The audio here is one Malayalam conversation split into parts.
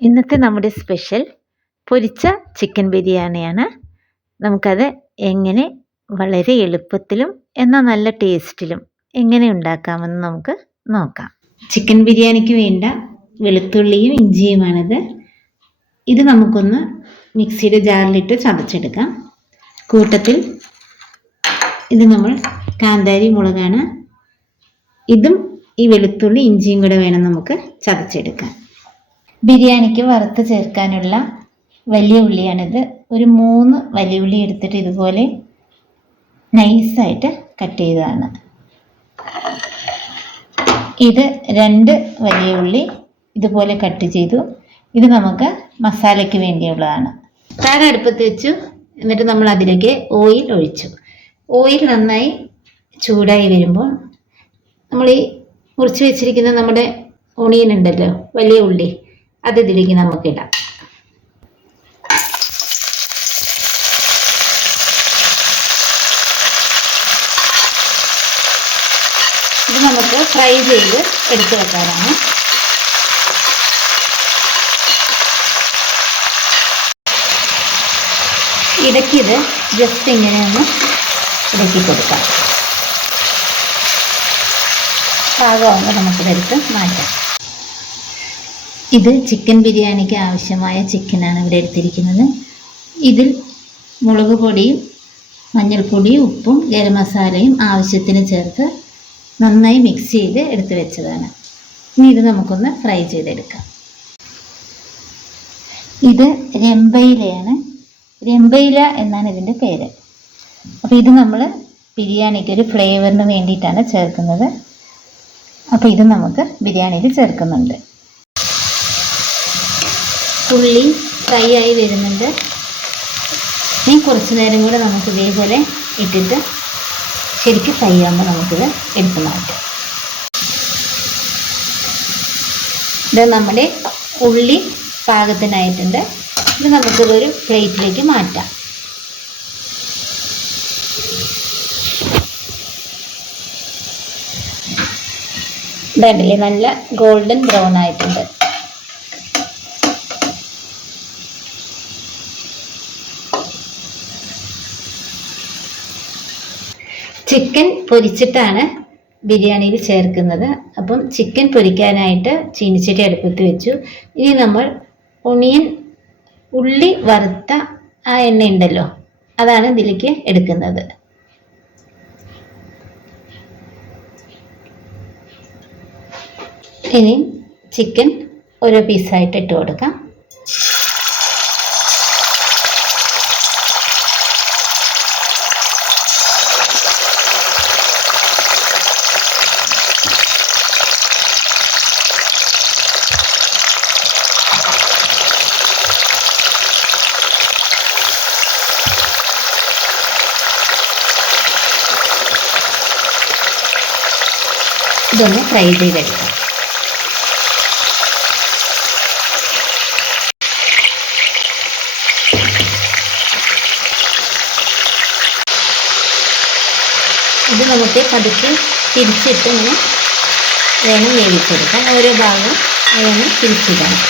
ഇന്നത്തെ നമ്മുടെ സ്പെഷ്യൽ പൊരിച്ച ചിക്കൻ ബിരിയാണിയാണ്. നമുക്കത് എങ്ങനെ വളരെ എളുപ്പത്തിലും എന്നാൽ നല്ല ടേസ്റ്റിലും എങ്ങനെ ഉണ്ടാക്കാമെന്ന് നമുക്ക് നോക്കാം. ചിക്കൻ ബിരിയാണിക്ക് വേണ്ട വെളുത്തുള്ളിയും ഇഞ്ചിയുമാണിത്. ഇത് നമുക്കൊന്ന് മിക്സിയുടെ ജാറിലിട്ട് ചതച്ചെടുക്കാം. കൂട്ടത്തിൽ ഇത് നമ്മൾ കാന്താരി മുളകാണ്. ഇതും ഈ വെളുത്തുള്ളി ഇഞ്ചിയും കൂടെ വേണം നമുക്ക് ചതച്ചെടുക്കാൻ. ബിരിയാണിക്ക് വറുത്ത് ചേർക്കാനുള്ള വലിയ ഉള്ളിയാണിത്. ഒരു മൂന്ന് വലിയ ഉള്ളി എടുത്തിട്ട് ഇതുപോലെ നൈസായിട്ട് കട്ട് ചെയ്തതാണ്. ഇത് രണ്ട് വലിയ ഉള്ളി ഇതുപോലെ കട്ട് ചെയ്തു. ഇത് നമുക്ക് മസാലയ്ക്ക് വേണ്ടിയുള്ളതാണ്. താര അടുപ്പത്ത് വെച്ചു. എന്നിട്ട് നമ്മൾ അതിലേക്ക് ഓയിൽ ഒഴിച്ചു. ഓയിൽ നന്നായി ചൂടായി വരുമ്പോൾ നമ്മൾ ഈ മുറിച്ച് വെച്ചിരിക്കുന്ന നമ്മുടെ ഒണിയൻ ഉണ്ടല്ലോ വലിയ ഉള്ളി അത് ഇതിലേക്ക് നമുക്കിടാം ഇത് നമുക്ക് ഫ്രൈ ചെയ്ത് എടുത്തു വെക്കാനാണ്. ഇടയ്ക്കിത് ജസ്റ്റ് ഇങ്ങനെ ഒന്ന് ഇടയ്ക്ക് കൊടുക്കാം. പാകമാകുമ്പോൾ നമുക്കിതെടുത്ത് മാറ്റാം. ഇത് ചിക്കൻ ബിരിയാണിക്ക് ആവശ്യമായ ചിക്കനാണ് ഇവിടെ എടുത്തിരിക്കുന്നത്. ഇതിൽ മുളക് പൊടിയും മഞ്ഞൾപ്പൊടിയും ഉപ്പും ഗരം മസാലയും ആവശ്യത്തിന് ചേർത്ത് നന്നായി മിക്സ് ചെയ്ത് എടുത്തു വെച്ചതാണ്. ഇനി ഇത് നമുക്കൊന്ന് ഫ്രൈ ചെയ്തെടുക്കാം. ഇത് രമ്പയിലയാണ്. രമ്പയില എന്നാണ് ഇതിന്റെ പേര്. അപ്പോൾ ഇത് നമ്മൾ ബിരിയാണിക്ക് ഒരു ഫ്ലേവറിന് വേണ്ടിയിട്ടാണ് ചേർക്കുന്നത്. അപ്പോൾ ഇത് നമുക്ക് ബിരിയാണിയിൽ ചേർക്കുന്നുണ്ട്. ഉള്ളി ഫ്രൈ ആയി വരുന്നുണ്ട്. ഇനി കുറച്ച് നേരം കൂടെ നമുക്ക് ഇതേപോലെ ഇട്ടിട്ട് ശരിക്കും ഫ്രൈ ആകുമ്പോൾ നമുക്കിത് എടുത്ത് മാറ്റാം ഇത് നമ്മുടെ ഉള്ളി പാകത്തിനായിട്ടുണ്ട്. ഇത് നമുക്കിതൊരു പ്ലേറ്റിലേക്ക് മാറ്റാം. ഇതല്ലേ നല്ല ഗോൾഡൻ ബ്രൗൺ ആയിട്ടുണ്ട്. ചിക്കൻ പൊരിച്ചിട്ടാണ് ബിരിയാണിയിൽ ചേർക്കുന്നത്. അപ്പം ചിക്കൻ പൊരിക്കാനായിട്ട് ചീനിച്ചട്ടി അടുപ്പത്ത് വെച്ചു. ഇനി നമ്മൾ ഒണിയൻ ഉള്ളി വറുത്ത ആ എണ്ണ ഉണ്ടല്ലോ അതാണ് ഇതിലേക്ക് എടുക്കുന്നത്. ഇനി ചിക്കൻ ഓരോ പീസായിട്ട് ഇട്ട് കൊടുക്കാം. ഇതൊന്ന് ഫ്രൈ ചെയ്തെടുക്കാം. ഇത് നമുക്ക് പതുക്കെ തിരിച്ചിട്ട് ഇങ്ങനെ വേണം വേവിച്ചെടുക്കാൻ. ഓരോ ഭാഗം വേണം തിരിച്ചിടണം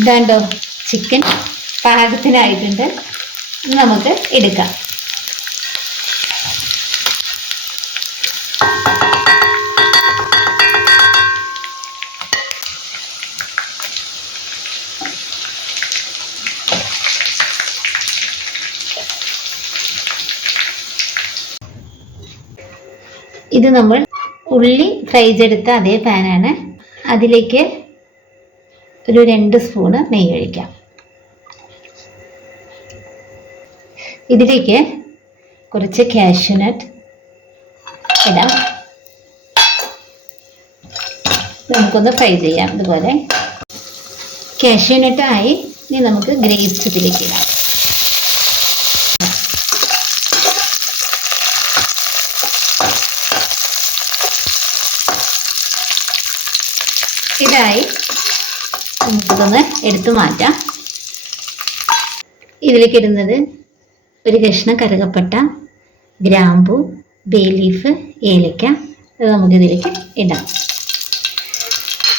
ഇതാണ്ടോ ചിക്കൻ പാകത്തിനായിട്ടുണ്ട്. നമുക്ക് എടുക്കാം. ഇത് നമ്മൾ ഉള്ളി ഫ്രൈ ചെയ്തെടുത്ത അതേ പാനാണ് അതിലേക്ക് ഒരു രണ്ട് സ്പൂണ് നെയ്യ് ഒഴിക്കാം. ഇതിലേക്ക് കുറച്ച് കാഷ്യൂനട്ട് ഇടാം. നമുക്കൊന്ന് ഫ്രൈ ചെയ്യാം ഇതുപോലെ. കാഷ്യൂനട്ട് ആയി ഇനി നമുക്ക് ഗ്രേപ്സ് ഇതിലേക്ക് ഇടാം. ഇതായി. നമുക്കിതൊന്ന് എടുത്തു മാറ്റാം. ഇതിലേക്ക് ഇടുന്നത് ഒരു കഷ്ണം കറുകപ്പട്ട ഗ്രാമ്പു ബേ ലീഫ് ഏലക്ക. അത് നമുക്കിതിലേക്ക് ഇടാം.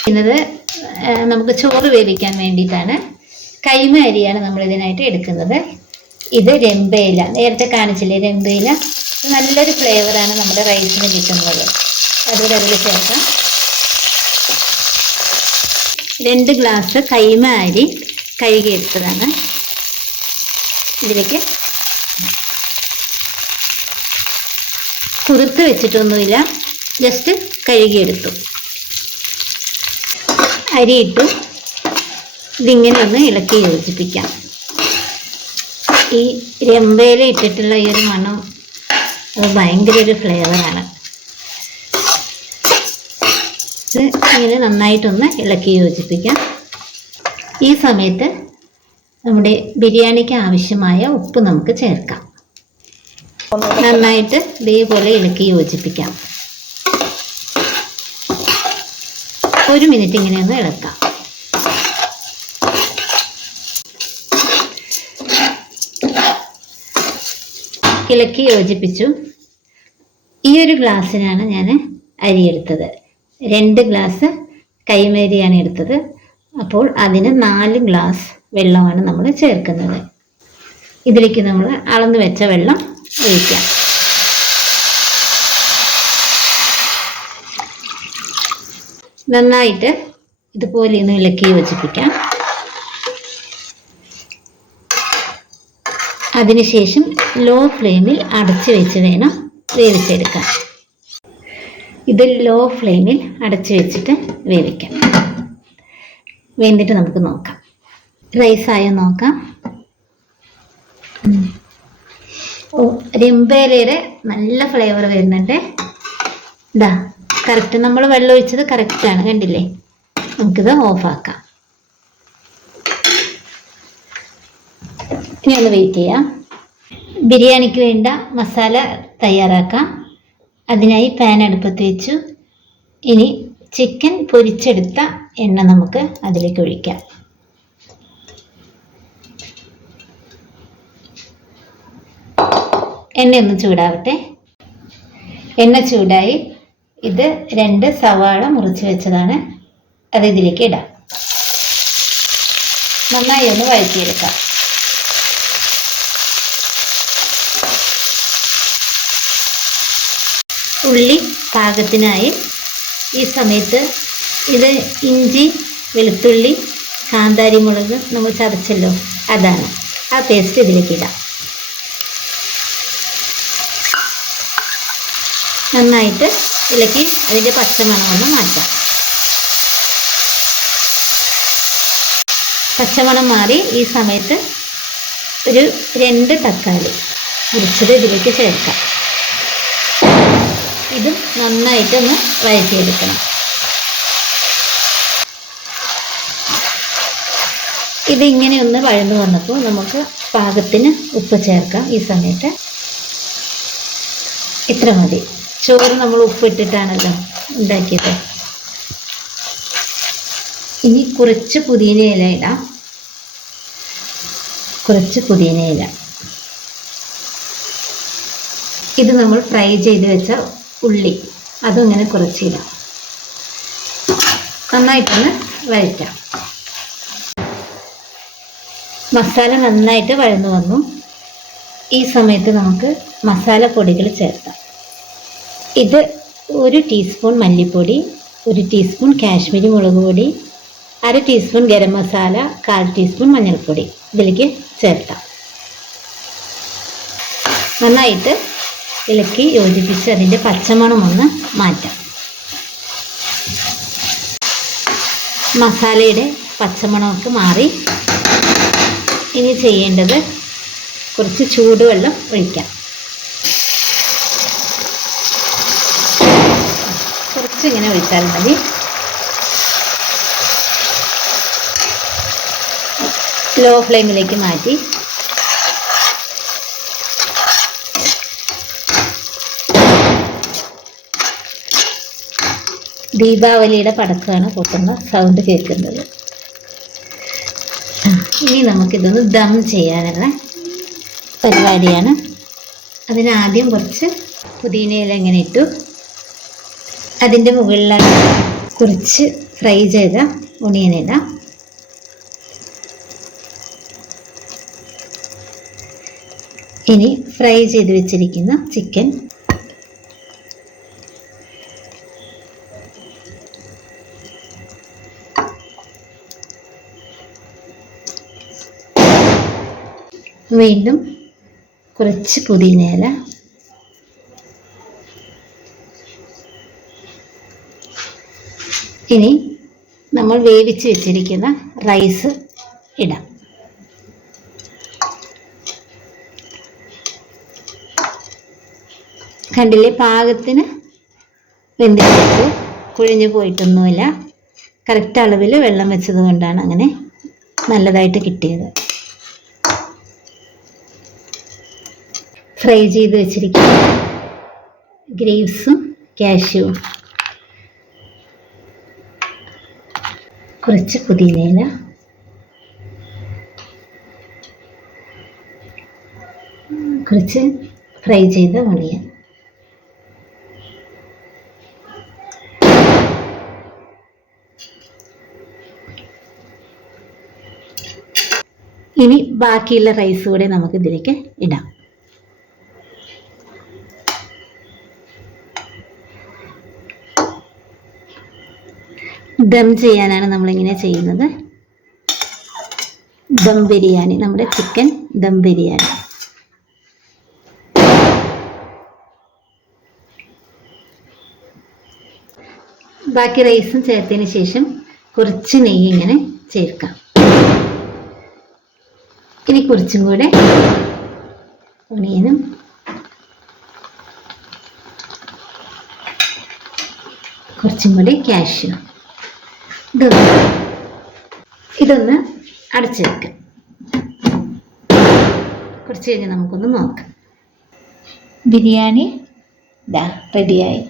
ഇന്നത് നമുക്ക് ചോറ് വേവിക്കാൻ വേണ്ടിയിട്ടാണ്. കൈമ അരിയാണ് നമ്മൾ ഇതിനായിട്ട് എടുക്കുന്നത്. ഇത് രമ്പയില. നേരത്തെ കാണിച്ചില്ലേ രമ്പയില? ഇത് നല്ലൊരു ഫ്ലേവറാണ് നമ്മുടെ റൈസിന് കിട്ടുന്നത്. അതുകൂടെ അതിൽ ചേർക്കാം. രണ്ട് ഗ്ലാസ് കൈമ അരി കഴുകിയെടുത്തതാണ് ഇതിലേക്ക് കുതിർത്ത് വെച്ചിട്ടൊന്നുമില്ല ജസ്റ്റ് കഴുകിയെടുത്തു. അരിയിട്ടു ഇതിങ്ങനെ ഒന്ന് ഇളക്കി യോജിപ്പിക്കാം. ഈ രമ്പയിൽ ഇട്ടിട്ടുള്ള ഈ ഒരു മണം അത് ഭയങ്കര ഒരു ഫ്ലേവറാണ് ഇങ്ങനെ നന്നായിട്ടൊന്ന് ഇളക്കി യോജിപ്പിക്കാം. ഈ സമയത്ത് നമ്മുടെ ബിരിയാണിക്ക് ആവശ്യമായ ഉപ്പ് നമുക്ക് ചേർക്കാം. നന്നായിട്ട് ഇതേപോലെ ഇളക്കി യോജിപ്പിക്കാം. ഒരു മിനിറ്റ് ഇങ്ങനെ ഒന്ന് ഇളക്കാം. ഇളക്കി യോജിപ്പിച്ചു. ഈ ഒരു ഗ്ലാസ്സിനാണ് ഞാൻ അരി എടുത്തത് രണ്ട് ഗ്ലാസ് കൈമേരിയാണ് എടുത്തത്. അപ്പോൾ അതിന് നാല് ഗ്ലാസ് വെള്ളമാണ് നമ്മൾ ചേർക്കുന്നത്. ഇതിലേക്ക് നമ്മൾ അളന്ന് വെച്ച വെള്ളം ഒഴിക്കാം. നന്നായിട്ട് ഇതുപോലെ ഒന്ന് ഇളക്കി യോജിപ്പിക്കാം. അതിനുശേഷം ലോ ഫ്ലെയിമിൽ അടച്ചു വെച്ച് വേണം വേവിച്ചെടുക്കാൻ. ഇത് ലോ ഫ്ലെയിമിൽ അടച്ചു വെച്ചിട്ട് വേവിക്കാം. വെന്തിട്ട് നമുക്ക് നോക്കാം. റൈസ് റൈസായോ നോക്കാം. ഓ രമ്പേലയുടെ നല്ല ഫ്ലേവർ വരുന്നുണ്ട്. ഇതാ കറക്റ്റ് നമ്മൾ വെള്ളം ഒഴിച്ചത് കറക്റ്റാണ് കണ്ടില്ലേ? നമുക്കിത് ഓഫാക്കാം ഇനി ഒന്ന് വെയിറ്റ് ചെയ്യാം. ബിരിയാണിക്ക് വേണ്ട മസാല തയ്യാറാക്കാം. അതിനായി പാൻ അടുപ്പത്ത് വെച്ചു. ഇനി ചിക്കൻ പൊരിച്ചെടുത്ത എണ്ണ നമുക്ക് അതിലേക്ക് ഒഴിക്കാം. എണ്ണ ഒന്ന് ചൂടാവട്ടെ. എണ്ണ ചൂടായി ഇത് രണ്ട് സവാള മുറിച്ച് വെച്ചതാണ്. അത് ഇതിലേക്ക് ഇടാം. നന്നായി ഒന്ന് വഴറ്റിയെടുക്കാം. ഉള്ളി പാകത്തിനായി ഈ സമയത്ത് ഇത് ഇഞ്ചി വെളുത്തുള്ളി കാന്താരി മുളക് നമ്മൾ ചതച്ചല്ലോ. അതാണ്. ആ പേസ്റ്റ് ഇതിലേക്ക് ഇടാം. നന്നായിട്ട് ഇളക്കി അതിന്റെ പച്ചമണമൊന്ന് മാറ്റാം. പച്ചമണം മാറി ഈ സമയത്ത് ഒരു രണ്ട് തക്കാളി മുറിച്ചത് ഇതിലേക്ക് ചേർക്കാം. ഇത് നന്നായിട്ടൊന്ന് വഴറ്റിയെടുക്കണം. ഇതിങ്ങനെ ഒന്ന് വഴന്നു വന്നപ്പോൾ നമുക്ക് പാകത്തിന് ഉപ്പ് ചേർക്കാം. ഈ സമയത്ത് ഇത്ര മതി. ചോറ് നമ്മൾ ഉപ്പിട്ടിട്ടാണല്ലോ ഉണ്ടാക്കിയത്. ഇനി കുറച്ച് പുതിന ഇല ഇടാം. കുറച്ച് പുതിന ഇല. ഇത് നമ്മൾ ഫ്രൈ ചെയ്ത് വെച്ച ഉള്ളി. അതും ഇങ്ങനെ കുറച്ചിടാം. നന്നായിട്ടൊന്ന് വഴറ്റാം. മസാല നന്നായിട്ട് വഴന്നു വന്നു. ഈ സമയത്ത് നമുക്ക് മസാലപ്പൊടികൾ ചേർക്കാം. ഇത് ഒരു ടീസ്പൂൺ മല്ലിപ്പൊടി ഒരു ടീസ്പൂൺ കാശ്മീരി മുളക് പൊടി അര ടീസ്പൂൺ ഗരം മസാല കാൽ ടീസ്പൂൺ മഞ്ഞൾപ്പൊടി. ഇതിലേക്ക് ചേർക്കാം. നന്നായിട്ട് ഇളക്കി യോജിപ്പിച്ച് അതിന്റെ പച്ചമണം ഒന്ന് മാറ്റാം. മസാലയുടെ പച്ചമണമൊക്കെ മാറി. ഇനി ചെയ്യേണ്ടത് കുറച്ച് ചൂടുവെള്ളം ഒഴിക്കാം. കുറച്ച് ഇങ്ങനെ ഒഴിച്ചാൽ മതി. ലോ ഫ്ലെയിമിലേക്ക് മാറ്റി ദീപാവലിയുടെ പടക്കമാണ് പൊട്ടുന്ന സൗണ്ട് കേൾക്കുന്നത്. ഇനി നമുക്കിതൊന്ന് ദം ചെയ്യാനുള്ള പരിപാടിയാണ്. അതിനാദ്യം കുറച്ച് പുതിനയില ഇങ്ങനെ ഇട്ടു. അതിന്റെ മുകളിലാണ് കുറച്ച് ഫ്രൈ ചെയ്ത ഉണിയനില ഇനി ഫ്രൈ ചെയ്ത് വെച്ചിരിക്കുന്ന ചിക്കൻ വീണ്ടും കുറച്ച് പുതിനയില. ഇനി നമ്മൾ വേവിച്ച് വെച്ചിരിക്കുന്ന റൈസ് ഇടാം. കണ്ടില്ലേ പാകത്തിന് വെന്തിട്ട് കുഴിഞ്ഞു പോയിട്ടൊന്നുമില്ല. കറക്റ്റ് അളവിൽ വെള്ളം വെച്ചത് കൊണ്ടാണ് അങ്ങനെ നല്ലതായിട്ട് കിട്ടിയത്. ഫ്രൈ ചെയ്ത് വെച്ചിരിക്കുക ഗ്രേവ്സും കാഷ്യൂവും. കുറച്ച് പുതിനയില. കുറച്ച് ഫ്രൈ ചെയ്ത ഒണിയൻ. ഇനി ബാക്കിയുള്ള റൈസ് കൂടെ നമുക്ക് ഇതിലേക്ക് ഇടാം. ദം ചെയ്യാനാണ് നമ്മളിങ്ങനെ ചെയ്യുന്നത്. ദം ബിരിയാണി നമ്മുടെ ചിക്കൻ ദം ബിരിയാണി. ബാക്കി റൈസും ചേർത്തതിന് ശേഷം കുറച്ച് നെയ്യ് ഇങ്ങനെ ചേർക്കാം. ഇനി കുറച്ചും കൂടെ ഒണിയനും കുറച്ചും കൂടി കാഷ്യൂ. ഇതൊന്ന് ഇതൊന്ന് അടച്ചു വെക്കാം. കുറച്ച് കഴിഞ്ഞ് നമുക്കൊന്ന് നോക്കാം. ബിരിയാണി ഇതാ റെഡിയായി.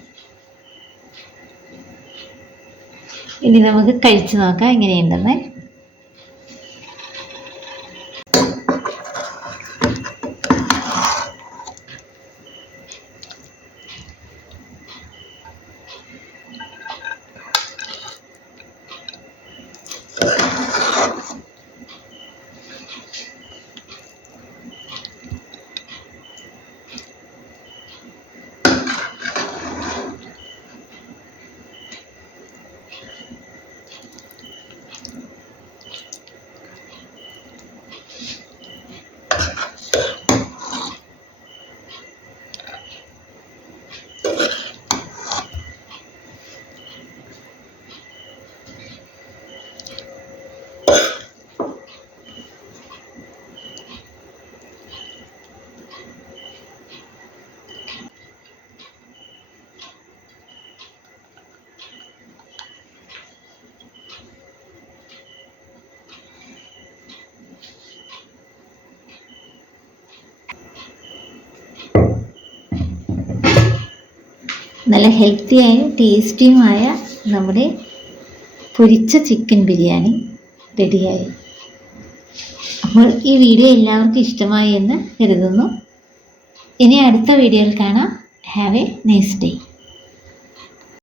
ഇനി നമുക്ക് കഴിച്ചു നോക്കാം എങ്ങനെയുണ്ടെന്ന്. നല്ല ഹെൽത്തിയായും ടേസ്റ്റിയുമായ നമ്മുടെ പൊരിച്ച ചിക്കൻ ബിരിയാണി റെഡിയായി. അപ്പോൾ ഈ വീഡിയോ എല്ലാവർക്കും ഇഷ്ടമായി എന്ന് കരുതുന്നു. ഇനി അടുത്ത വീഡിയോയിൽ കാണാം. Have A nice day